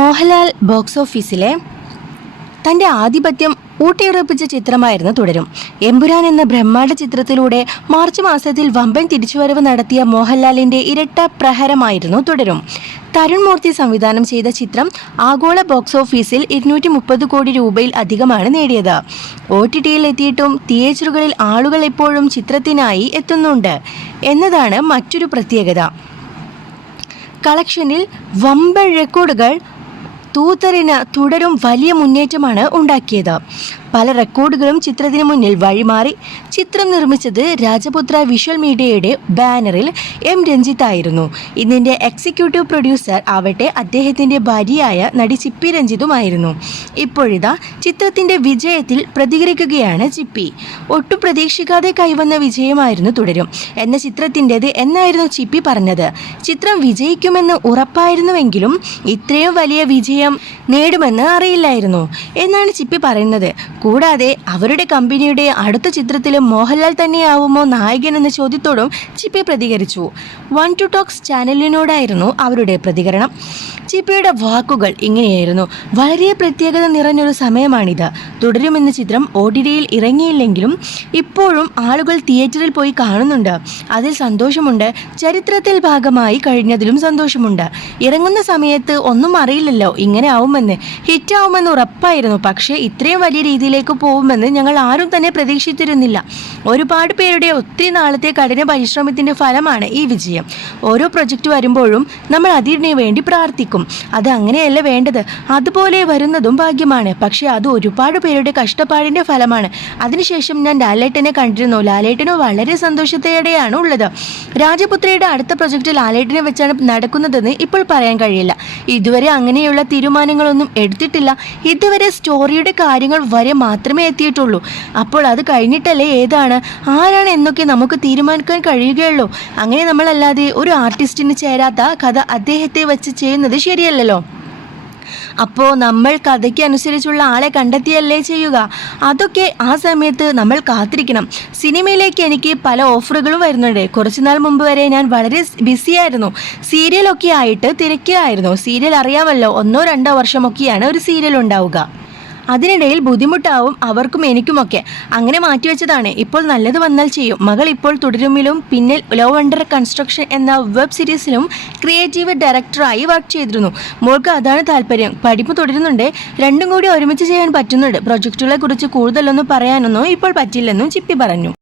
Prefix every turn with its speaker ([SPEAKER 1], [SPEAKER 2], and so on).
[SPEAKER 1] Mohanlal box ഓഫീസിലെ തന്റെ ആധിപത്യം ഊട്ടിയുറപ്പിച്ച ചിത്രമായിരുന്നു തുടരും. എമ്പുരാൻ എന്ന ബ്രഹ്മാണ്ഡ ചിത്രത്തിലൂടെ മാർച്ച് മാസത്തിൽ വമ്പൻ തിരിച്ചുവരവ് നടത്തിയ മോഹൻലാലിന്റെ ഇരട്ട പ്രഹരമായിരുന്നു തുടരും. തരുൺ മൂർത്തി സംവിധാനം ചെയ്ത ചിത്രം ആഗോള ബോക്സ് ഓഫീസിൽ ഇരുന്നൂറ്റി മുപ്പത് കോടി രൂപയിൽ അധികമാണ് നേടിയത്. ഒ ടി ടിയിൽ എത്തിയിട്ടും തിയേറ്ററുകളിൽ ആളുകൾ എപ്പോഴും ചിത്രത്തിനായി എത്തുന്നുണ്ട് എന്നതാണ് മറ്റൊരു പ്രത്യേകത. കളക്ഷനിൽ വമ്പൻ റെക്കോർഡുകൾ തൂത്തറിന് തുടരും വലിയ മുന്നേറ്റമാണ് ഉണ്ടാക്കിയത്. പല റെക്കോർഡുകളും ചിത്രത്തിന് മുന്നിൽ വഴിമാറി. ചിത്രം നിർമ്മിച്ചത് രാജപുത്ര വിഷ്വൽ മീഡിയയുടെ ബാനറിൽ എം. രഞ്ജിത്ത് ആയിരുന്നു. ഇതിന്റെ എക്സിക്യൂട്ടീവ് പ്രൊഡ്യൂസർ ആവട്ടെ അദ്ദേഹത്തിന്റെ ഭാര്യയായ നടി ചിപ്പി രഞ്ജിത്തുമായിരുന്നു. ഇപ്പോഴിതാ ചിത്രത്തിന്റെ വിജയത്തിൽ പ്രതികരിക്കുകയാണ് ചിപ്പി. ഒട്ടും പ്രതീക്ഷിക്കാതെ കൈവന്ന വിജയമായിരുന്നു തുടരും. എന്ന ചിത്രത്തിന്റെത് എന്നായിരുന്നു ചിപ്പി പറഞ്ഞത്. ചിത്രം വിജയിക്കുമെന്ന് ഉറപ്പായിരുന്നുവെങ്കിലും ഇത്രയും വലിയ വിജയം നേടുമെന്ന് അറിയില്ലായിരുന്നു. എന്നാണ് ചിപ്പി പറയുന്നത്. കൂടാതെ അവരുടെ കമ്പനിയുടെ അടുത്ത ചിത്രത്തിലും മോഹൻലാൽ തന്നെയാവുമോ നായകൻ എന്ന ചോദ്യത്തോടും ചിപ്പി പ്രതികരിച്ചു. വൺ ടു ടോക്സ് ചാനലിനോടായിരുന്നു അവരുടെ പ്രതികരണം. ചിപ്പിയുടെ വാക്കുകൾ ഇങ്ങനെയായിരുന്നു. വളരെ പ്രത്യേകത നിറഞ്ഞൊരു സമയമാണിത്. തുടരുമെന്ന ചിത്രം ഒ ടി ഇറങ്ങിയില്ലെങ്കിലും ഇപ്പോഴും ആളുകൾ തിയേറ്ററിൽ പോയി കാണുന്നുണ്ട്. അതിൽ സന്തോഷമുണ്ട്. ചരിത്രത്തിൽ ഭാഗമായി കഴിഞ്ഞതിലും സന്തോഷമുണ്ട്. ഇറങ്ങുന്ന സമയത്ത് ഒന്നും അറിയില്ലല്ലോ ഇങ്ങനെ ആവുമെന്ന്. ഹിറ്റ് ആവുമെന്ന് ഉറപ്പായിരുന്നു. പക്ഷേ ഇത്രയും വലിയ രീതിയിലേക്ക് പോകുമെന്ന് ഞങ്ങൾ ആരും തന്നെ പ്രതീക്ഷിച്ചിരുന്നില്ല. ഒരുപാട് പേരുടെ ഒത്തിരി നാളത്തെ കഠിന പരിശ്രമത്തിന്റെ ഫലമാണ് ഈ വിജയം. ഓരോ പ്രൊജക്റ്റ് വരുമ്പോഴും നമ്മൾ അതിനു വേണ്ടി പ്രാർത്ഥിക്കും. അത് അങ്ങനെയല്ല വേണ്ടത്. അതുപോലെ വരുന്നതും ഭാഗ്യമാണ്. പക്ഷേ അത് ഒരുപാട് പേരുടെ കഷ്ടപ്പാടിന്റെ ഫലമാണ്. അതിനുശേഷം ഞാൻ ലാലേട്ടനെ കണ്ടിരുന്നു. ലാലേട്ടന് വളരെ സന്തോഷത്തോടെയാണ് ഉള്ളത്. രാജപുത്രയുടെ അടുത്ത പ്രൊജക്റ്റ് ലാലേട്ടനെ വെച്ചാണ് നടക്കുന്നതെന്ന് ഇപ്പോൾ പറയാൻ കഴിയില്ല. ഇതുവരെ അങ്ങനെയുള്ള തീരുമാനങ്ങളൊന്നും എടുത്തിട്ടില്ല. ഇതുവരെ സ്റ്റോറിയുടെ കാര്യങ്ങൾ വരെ മാത്രമേ എത്തിയിട്ടുള്ളൂ. അപ്പോൾ അത് കഴിഞ്ഞിട്ടല്ലേ ഏതാണ്? ആരാണ് എന്നൊക്കെ നമുക്ക് തീരുമാനിക്കാൻ കഴിയുകയുള്ളൂ. അങ്ങനെ നമ്മളല്ലാതെ ഒരു ആർട്ടിസ്റ്റിന് ചേരാത്ത കഥ അദ്ദേഹത്തെ വെച്ച് ചെയ്യുന്നത് ശരിയല്ലല്ലോ. അപ്പോൾ നമ്മൾ കഥയ്ക്ക് അനുസരിച്ചുള്ള ആളെ കണ്ടെത്തിയല്ലേ ചെയ്യുക? അതൊക്കെ ആ സമയത്ത് നമ്മൾ കാത്തിരിക്കണം. സിനിമയിലേക്ക് എനിക്ക് പല ഓഫറുകളും വരുന്നുണ്ട്. കുറച്ചുനാൾ മുമ്പ് വരെ ഞാൻ വളരെ ബിസിയായിരുന്നു സീരിയലൊക്കെ ആയിട്ട് തിരക്കുകയായിരുന്നു സീരിയൽ അറിയാമല്ലോ. ഒന്നോ രണ്ടോ വർഷമൊക്കെയാണ് ഒരു സീരിയൽ ഉണ്ടാവുക. അതിനിടയിൽ ബുദ്ധിമുട്ടാവും അവർക്കും എനിക്കുമൊക്കെ. അങ്ങനെ മാറ്റിവെച്ചതാണ്. ഇപ്പോൾ നല്ലത് വന്നാൽ ചെയ്യും. മകൾ ഇപ്പോൾ തുടരുമിലും പിന്നെ ലവ് അണ്ടർ കൺസ്ട്രക്ഷൻ എന്ന വെബ് സീരീസിലും ക്രിയേറ്റീവ് ഡയറക്ടറായി വർക്ക് ചെയ്തിരുന്നു. മോൾക്ക് അതാണ് താല്പര്യം. പഠിപ്പ് തുടരുന്നുണ്ട്. രണ്ടും കൂടി ഒരുമിച്ച് ചെയ്യാൻ പറ്റുന്നുണ്ട്. പ്രൊജക്റ്റുകളെ കുറിച്ച് കൂടുതലൊന്നും പറയാനൊന്നും ഇപ്പോൾ പറ്റില്ലെന്നും ചിപ്പി പറഞ്ഞു.